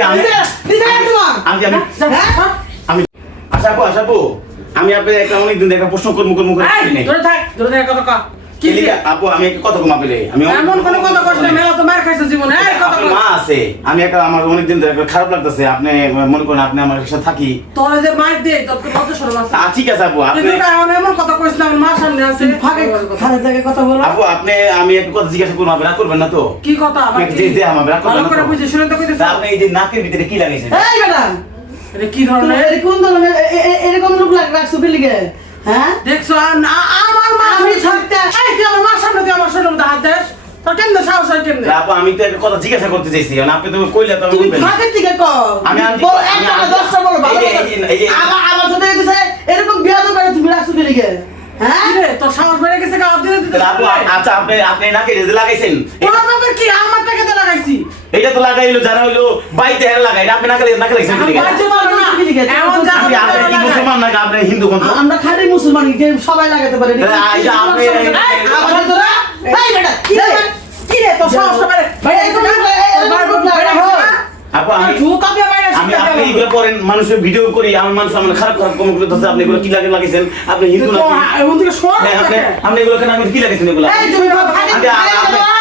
আমি আমি হ্যাঁ? একটা অনেকদিন দেখা প্রশ্ন করব করব করে থাক থাক কি আপু আমি কথা কম আমি অনেক- এমন কোনো কথা কইছ না, তো মার খাইছে জীবনে, এই কথা মা আছে আমি একটা আমার অনেক দিন ধরে খারাপ লাগতেছে আপনি মনে করেন আপনি আমার সাথে থাকি। তোরা যে মার দে, তোর তো লজ্জা শরম আছে। ঠিক আছে আপু আপনি কিন্তু এমন এমন কথা কইছ না, আমার মার সামনে আছে। ফাঁকে খারাপ জায়গায় কথা বলো। আপু আপনি আমি একটা কথা জিজ্ঞাসা করব আপনি করবেন না তো? কি কথা? আপনি কি? যে- যে আমার রাগ করবেন না করে বুঝে শুনে তো কইতেছ। আপনি এই যে নাকের ভিতরে কি লাগাইছেন এই বেটা! এটা কি ধরনের? কোন ধরনের এরকম লোক রাখছো বিলিগে হ্যাঁ? দেখছ, না- আমি থাকতে- এই, তুই আমার মার সামনে তুই আমার শরীরের মধ্যে হাত দেস? তোর কেমনে সাহস হয় কেমনে? তা আমি তো একটা কথা জিজ্ঞাসা করতে চাইছি কারণ আপনি তো কইলে তো তুমি বলবেন না। ফাঁকে আমি আনছি- একটা না দশটা বলো ভালো এই যে- কথা। এই যে- এই যে- আমার আমার সাথে দিছে এরকম বিয়া তো করে তুমি রাখছো বিলিগে হ্যাঁ তোর সাহস বেড়ে গেছে গাও দিতে দিতে আপু আচ্ছা আপনি আপনি নাকের যে লাগাইছেন তোর কি আমার টাকাতে লাগাইছি এটা তো লাগাইলো জানা হইল বাইতে হ্যাঁ লাগাই আপনি না খালি না খেলে আপনি মুসলমান না আপনি হিন্দু কোন আমরা খালি মুসলমান সবাই লাগাইতে পারে মানুষের ভিডিও করি আমার মানুষ আমার খারাপ খারাপ কম আপনি এগুলো কি লাগে আপনি হিন্দু না হ্যাঁ, আপনি এগুলো কেন আমি কি লাগেছেন এগুলো?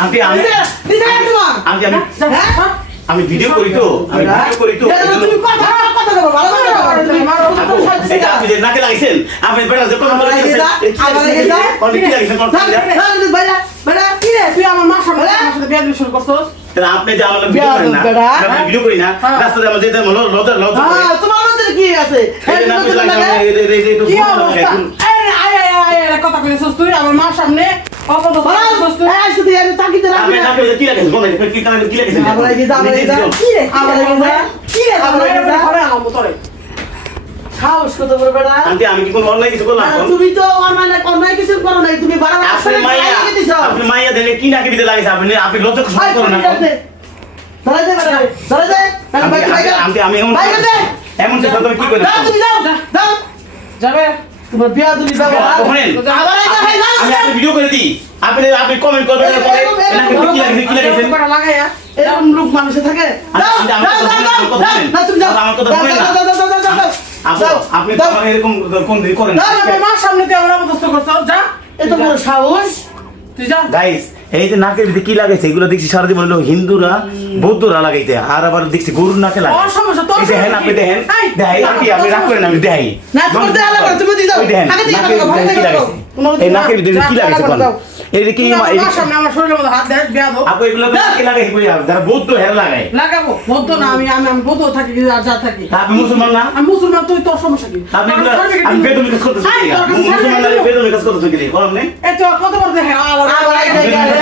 আমি আমি আমি ভিডিও করি তো আমি ভিডিও করি তো তুমি কথা কথা ভালো আপনি নাকে লাগাইছেন আপনি বেটা যে আমার মা সামনে সাহস কত বড় বেটা আন্টি আমি কি কোন অনলাইন কিছু করলাম তুমি তো অনলাইন অনলাইন কিছু করো নাই তুমি বারবার আপনি মাইয়া আপনি মাইয়া দেনে কি নাকি দিতে লাগিস আপনি আপনি লজ্জা কষ্ট করো না ধরে দে ধরে ধরে দে আমি আমি এমন এমন তো তুমি কি করে দাও তুমি যাও দাও যাবে তোমরা বিয়া তুমি আমি ভিডিও করে দিই। আপনি আপনি কমেন্ট করবেন পরে হ্যাঁ? এরকম লোক মানুষে থাকে। না তুমি যাও আমার কথা বলে না আপনি তো এরকম কোন করেন না। না আমার সামনে তুই আমার অবস্থা করছ। যা এত বড় সাহস। তুই যা। গাইস এই যে নাকের দিকে কি লাগাইছে এগুলো দেখছি সারাদিন বলল হিন্দুরা বৌদ্ধরা লাগাইতে আর আবার দেখছি গরুর নাকে লাগাই এই আপনি দেখেন দেখাই আপনি আপনি রাগ করেন আমি দেখাই এই নাকের ভিতরে কি লাগাইছে মুসলমান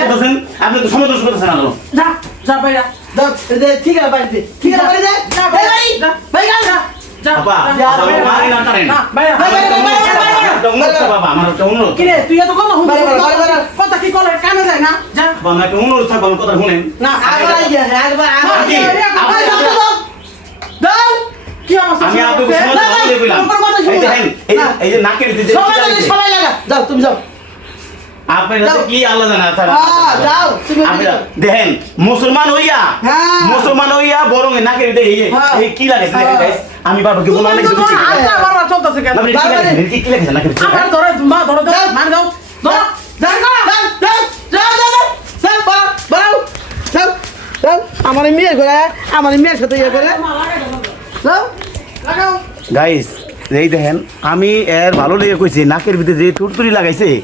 করতেছেন? আপনি তো সমালোচনা করতেছেন না যা যা ভাই যা ঠিক আছে ভাই ঠিক আছে ভাই যা ভাই ভাই যা আমি লাগা। যাও তুমি যাও। দেখেন মুসলমান হইয়া মুসলমান হইয়া বরং নাকে কি লাগে আমি বাবাকে আমার মেয়ের করে আমার মেয়ের সাথে ইয়ে করে। গাইস এই দেখেন আমি এর ভালো লেগে কইছি নাকের ভিতরে যে টুরটুরি লাগাইছে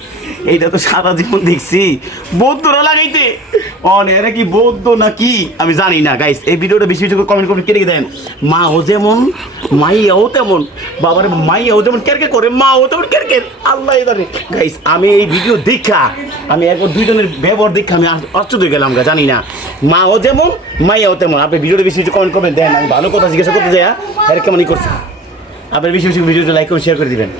এইটা তো সারা জীবন দেখছি। বৌদ্ধরা লাগাইতে। অন এরা কি বৌদ্ধ না কি আমি জানি না গাইস এই ভিডিওটা বেশি বেশি কমেন্ট করে কেটে দেন। মা ও যেমন মাইয়াও তেমন বাবার মাইয়াও যেমন কেরকে করে মা ও তেমন কেরকে আল্লাহ জানে। গাইস আমি এই ভিডিও দেখা আমি একবার দুইজনের ব্যবহার দেখা আমি আশ্চ- আশ্চর্য হয়ে গেলাম গা, জানি না। মা ও যেমন মাইয়াও তেমন। আপনি ভিডিওটা বেশি বেশি কমেন্ট করবেন দেন আমি ভালো কথা জিজ্ঞাসা করতে যাই আর কেমনই করছে? আপনার বেশি বেশি ভিডিওটা লাইক করে শেয়ার করে দিবেন।